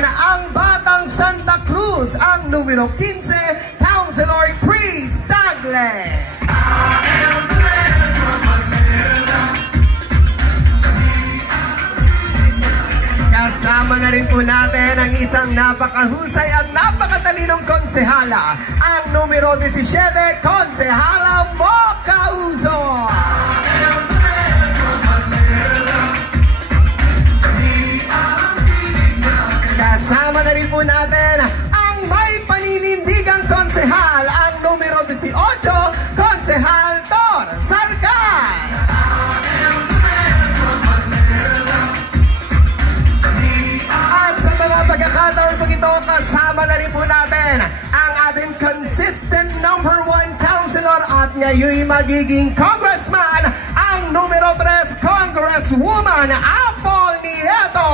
natin ang Batang Santa Cruz, ang numero 15, Councilor Chris Tagle. Kasama na rin po natin ang isang napakahusay at napakatalinong konsehala, ang numero 17, Konsehala Mocha Uzo. Kasama na rin po natin ang may paninindigang konsehal, ang numero 18, Konsehal Tor Sarkay. At sa mga pagkakataon po ito, kasama na rin po natin ang ating consistent number 1 councilor at ngayon magiging congressman, ang numero 3, Congresswoman Apple Nieto.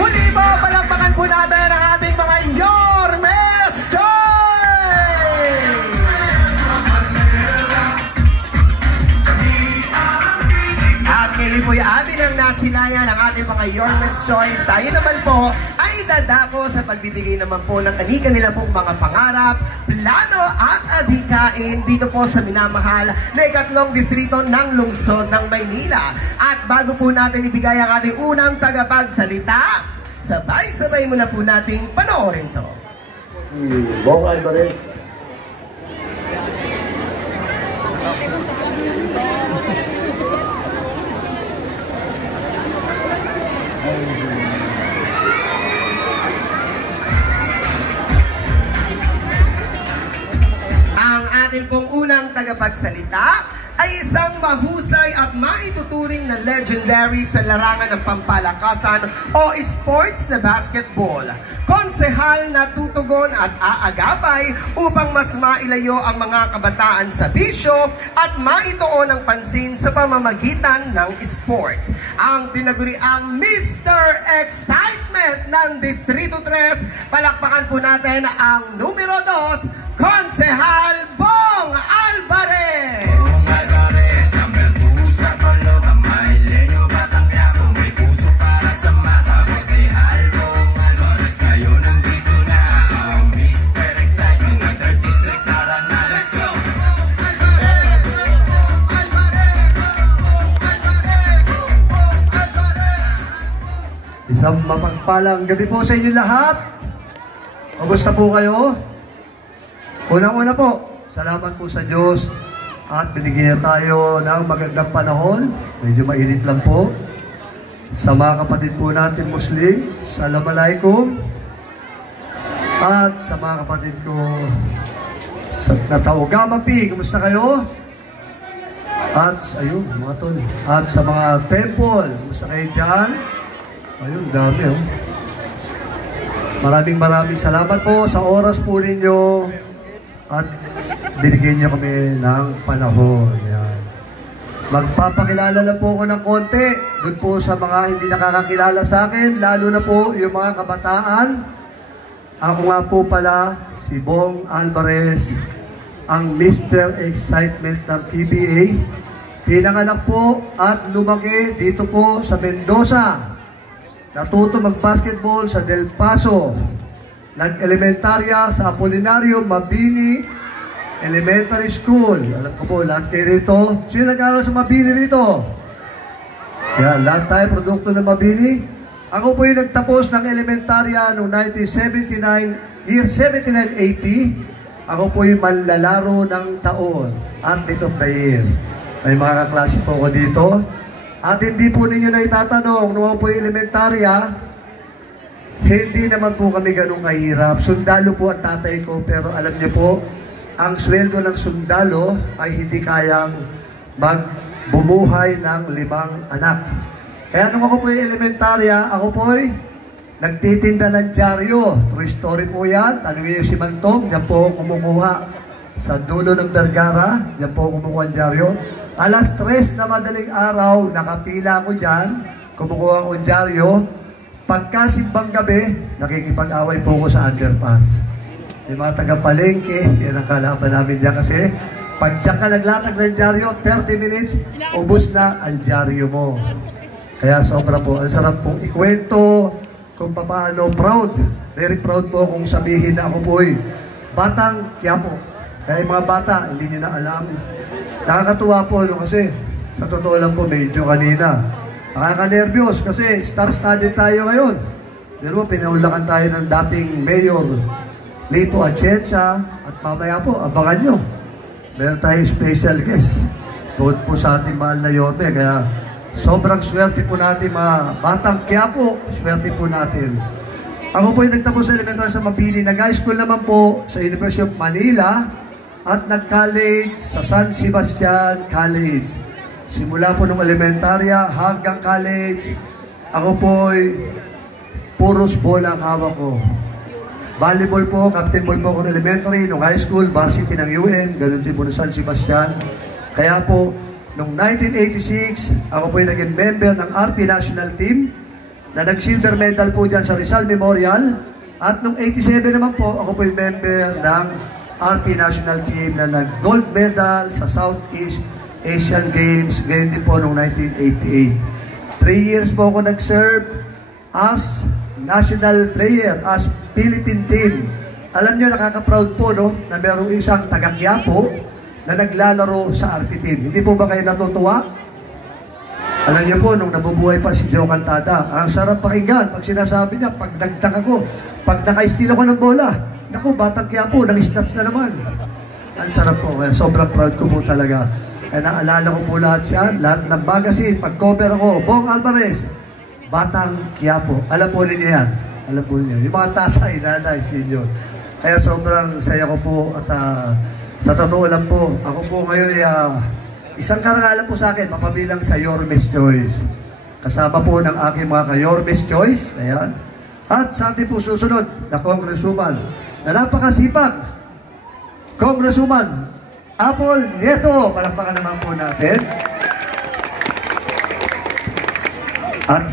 Muli po, palakpakan po natin ang ating mga Yormes Choice! At ngayon po atin ang nasilayan ang ating mga Yormes Choice. Tayo naman po ay dadako sa pagbibigay naman po ng kani-kanila pong mga pangarap, plano at adhikain dito po sa minamahal na ikatlong distrito ng lungsod ng Maynila. At bago po natin ibigay ang ating unang tagapagsalita, sabay-sabay muna po nating panoorin to. Bong Alvarez. Ang ating pong unang tagapagsalita ay isang mahusay at maituturing na legendary sa larangan ng pampalakasan o sports na basketball. Konsehal na tutugon at aagapay upang mas mailayo ang mga kabataan sa bisyo at maituon ang pansin sa pamamagitan ng sports. Ang tinaguriang Mr. Excitement ng Distrito 3, palakpakan po natin ang numero 2, Konsehal Bong Alvarez. Isang mapagpalang gabi po sa inyo lahat. Kamusta po kayo? Unang-una po, salamat po sa Diyos at binigyan tayo ng magandang panahon. Medyo mainit lang po. Sa mga kapatid po natin Muslim, Assalamualaikum. At sa mga kapatid ko sa Nataogama P, kamusta kayo? At ayun, mga tol. At sa mga temple, kamusta kayo dyan? Ayun, dami oh. Maraming salamat po sa oras po ninyo at binigyan niyo kami ng panahon. Yan. Magpapakilala lang po ako ng konti doon po sa mga hindi nakakakilala sa akin, lalo na po yung mga kabataan. Ako nga po pala si Bong Alvarez, ang Mr. Excitement ng PBA. Pinanganak po at lumaki dito po sa Mendoza. Natuto mag-basketball sa Del Paso. Nag-elementarya sa Apolinario Mabini Elementary School. Alam ko po, lahat kayo rito. Sino nag-aaral sa Mabini rito? Yan, lahat tayo produkto ng Mabini. Ako po yung nagtapos ng elementarya noong 1979, year 79-80. Ako po yung manlalaro ng taon, Athlete of the Year. May mga kaklase po ako dito. At hindi po ninyo na itatanong, noong po yung elementarya, hindi naman po kami ganun kahirap. Sundalo po ang tatay ko, pero alam niyo po, ang sweldo ng sundalo ay hindi kayang magbumuhay ng 5 anak. Kaya nung ako po yung elementarya, ako po ay nagtitinda ng dyaryo. True story po yan. Tanungin niyo si Mantong, yan po kumukuha sa dulo ng Vergara, yan po kumukuha ng dyaryo. Alas 3 na madaling araw, nakapila ako dyan, kumukuha akong dyaryo. Pagkasimbang gabi, nakikipag-away po ako sa underpass. Yung mga taga-palengke, yan ang kalaban namin dyan kasi Pag diyan ka naglatag ng dyaryo, 30 minutes, ubos na ang dyaryo mo. Kaya sobra po, ang sarap pong ikwento kung paano proud. Very proud po kung sabihin na ako po'y Batang Quiapo. Kaya yung mga bata, hindi nyo na alam. Nakakatuwa po, no, kasi sa totoo lang po, medyo kanina. Nakaka-nervyos kasi star-studded tayo ngayon. Pero pinaulakan tayo ng dating Mayor Lito Atienza at mamaya po, abangan nyo. Meron tayong special guest. Bukod po sa ating mahal na Yorme. Kaya sobrang swerte po natin mga Batang Quiapo. Swerte po natin. Ako po ay nagtapos sa elementary sa Mabini. Nag-high school naman po sa University of Manila at nag-college sa San Sebastian College. Simula po nung elementarya hanggang college, ako po ay puros bola ang hawak ko. Volleyball po, captain ball po ako ng elementary, nung high school, varsity ng UN, ganun din po ng San Sebastian. Kaya po, nung 1986, ako po ay naging member ng RP National Team na nag-silver medal po dyan sa Rizal Memorial. At nung 87 naman po, ako po ay member ng RP National Team na nag-gold medal sa Southeast Asian Games, ganyan din po noong 1988. 3 years po ako nag-serve as national player, as Philippine team. Alam niyo, nakaka-proud po, no, na merong isang taga-Quiapo na naglalaro sa RP team. Hindi po ba kayo natutuwa? Alam niyo po, nung nabubuhay pa si Joe Cantada, ang sarap pakinggan pag sinasabi niya, pag nagtaka ko, pag naka-steal ako ng bola, naku, Batang Quiapo, nang-stats na naman. Ang sarap po, kaya sobrang proud ko po talaga. Kaya naalala ko po lahat siya, lahat ng magazine, pag-cover ako, Bong Alvarez, Batang Quiapo. Alam po ninyo yan. Alam po ninyo. Yung mga tatay, nanay, senior. Kaya sobrang saya ko po at sa totoo lang po, ako po ngayon ay isang karangalan po sa akin, mapabilang sa Yorme's Choice. Kasama po ng aking mga ka-Yorme's Choice. Ayan. At sa ating po susunod na Congresswoman na napakasipag, Congresswoman Apple Nieto. Palakpakan naman po natin. At